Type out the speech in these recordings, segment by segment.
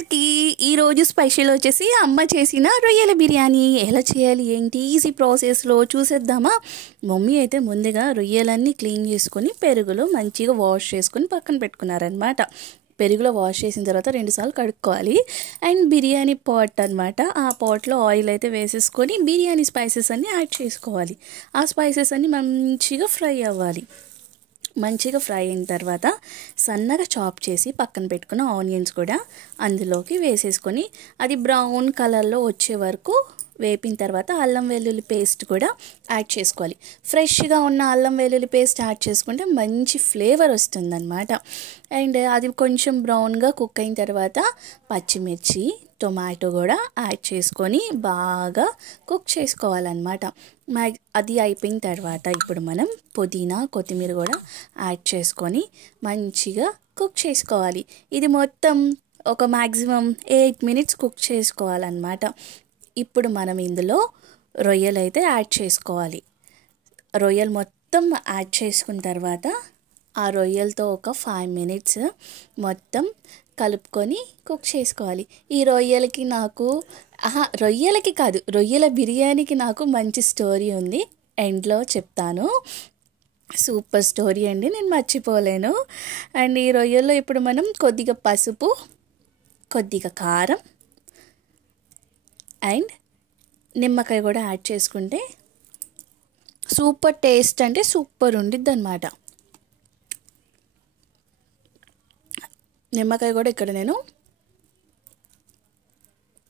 అందరికీ ఈరోజు స్పెషల్ వచ్చేసి అమ్మ చేసిన రొయ్యల బిర్యానీ ఎలా చేయాలి ఏంటి ఈజీ ప్రాసెస్లో చూసేద్దామా. మమ్మీ అయితే ముందుగా రొయ్యలన్నీ క్లీన్ చేసుకొని పెరుగులో మంచిగా వాష్ చేసుకొని పక్కన పెట్టుకున్నారనమాట. పెరుగులో వాష్ చేసిన తర్వాత 2 సార్లు కడుక్కోవాలి. అండ్ బిర్యానీ పాట్ అనమాట, ఆ పాట్లో ఆయిల్ అయితే వేసేసుకొని బిర్యానీ స్పైసెస్ అన్నీ యాడ్ చేసుకోవాలి. ఆ స్పైసెస్ అన్నీ మంచిగా ఫ్రై అవ్వాలి. మంచిగా ఫ్రై అయిన తర్వాత సన్నగా చాప్ చేసి పక్కన పెట్టుకున్న ఆనియన్స్ కూడా అందులోకి వేసేసుకొని అది బ్రౌన్ కలర్లో వచ్చే వరకు వేపిన తర్వాత అల్లం వెల్లుల్లి పేస్ట్ కూడా యాడ్ చేసుకోవాలి. ఫ్రెష్గా ఉన్న అల్లం వెల్లుల్లి పేస్ట్ యాడ్ చేసుకుంటే మంచి ఫ్లేవర్ వస్తుందన్నమాట. అండ్ అది కొంచెం బ్రౌన్గా కుక్ అయిన తర్వాత పచ్చిమిర్చి టొమాటో కూడా యాడ్ చేసుకొని బాగా కుక్ చేసుకోవాలన్నమాట. అది అయిపోయిన తర్వాత ఇప్పుడు మనం పుదీనా కొత్తిమీర కూడా యాడ్ చేసుకొని మంచిగా కుక్ చేసుకోవాలి. ఇది మొత్తం ఒక మ్యాక్సిమం 8 మినిట్స్ కుక్ చేసుకోవాలన్నమాట. ఇప్పుడు మనం ఇందులో రొయ్యలు అయితే యాడ్ చేసుకోవాలి. రొయ్యలు మొత్తం యాడ్ చేసుకున్న తర్వాత ఆ రొయ్యలతో ఒక 5 మినిట్స్ మొత్తం కలుపుకొని కుక్ చేసుకోవాలి. ఈ రొయ్యలకి నాకు రొయ్యలకి కాదు, రొయ్యల బిర్యానీకి నాకు మంచి స్టోరీ ఉంది, ఎండ్లో చెప్తాను. సూపర్ స్టోరీ అండి, నేను మర్చిపోలేను. అండ్ ఈ రొయ్యల్లో ఇప్పుడు మనం కొద్దిగా పసుపు, కొద్దిగా కారం అండ్ నిమ్మకాయ కూడా యాడ్ చేసుకుంటే సూపర్ టేస్ట్ అంటే సూపర్ ఉండిద్ది అనమాట. నిమ్మకాయ కూడా ఇక్కడ నేను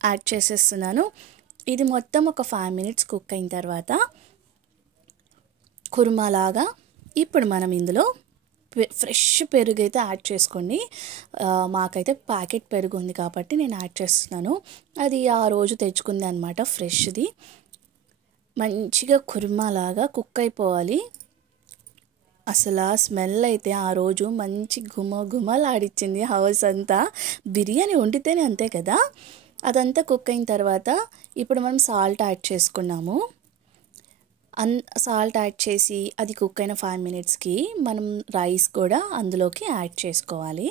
యాడ్ చేసేస్తున్నాను. ఇది మొత్తం ఒక 5 మినిట్స్ కుక్ అయిన తర్వాత కుర్మాలాగా ఇప్పుడు మనం ఇందులో ఫ్రెష్ పెరుగు అయితే యాడ్ చేసుకోండి. మాకైతే ప్యాకెట్ పెరుగు ఉంది కాబట్టి నేను యాడ్ చేస్తున్నాను. అది ఆ రోజు తెచ్చుకుంది అనమాట, ఫ్రెష్ది. మంచిగా కుర్మాలాగా కుక్ అయిపోవాలి. అసలు ఆ స్మెల్ అయితే ఆ రోజు మంచి గుమలాడిచ్చింది హౌస్ అంతా. బిర్యానీ వండితేనే అంతే కదా. అదంతా కుక్ అయిన తర్వాత ఇప్పుడు మనం సాల్ట్ యాడ్ చేసుకున్నాము. సాల్ట్ యాడ్ చేసి అది కుక్ అయిన 5 మినిట్స్కి మనం రైస్ కూడా అందులోకి యాడ్ చేసుకోవాలి.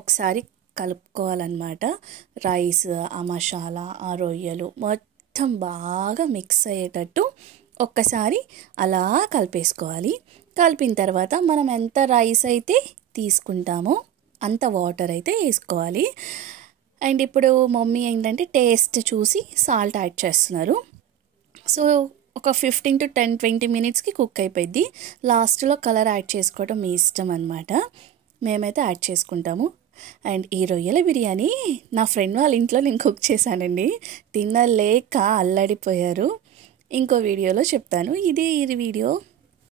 ఒకసారి కలుపుకోవాలన్నమాట. రైస్, ఆ మసాలా, ఆ రొయ్యలు మొత్తం బాగా మిక్స్ అయ్యేటట్టు ఒక్కసారి అలా కలిపేసుకోవాలి. కలిపిన తర్వాత మనం ఎంత రైస్ అయితే తీసుకుంటామో అంత వాటర్ అయితే వేసుకోవాలి. అండ్ ఇప్పుడు మమ్మీ ఏంటంటే టేస్ట్ చూసి సాల్ట్ యాడ్ చేస్తున్నారు. సో ఒక 15 to 20 మినిట్స్కి కుక్ అయిపోయింది. లాస్ట్లో కలర్ యాడ్ చేసుకోవడం మీ ఇష్టం అనమాట, మేమైతే యాడ్ చేసుకుంటాము. అండ్ ఈ రొయ్యల బిర్యానీ నా ఫ్రెండ్ వాళ్ళ ఇంట్లో నేను కుక్ చేశానండి. తినలేక అల్లాడిపోయారు. ఇంకో వీడియోలో చెప్తాను. ఇది వీడియో.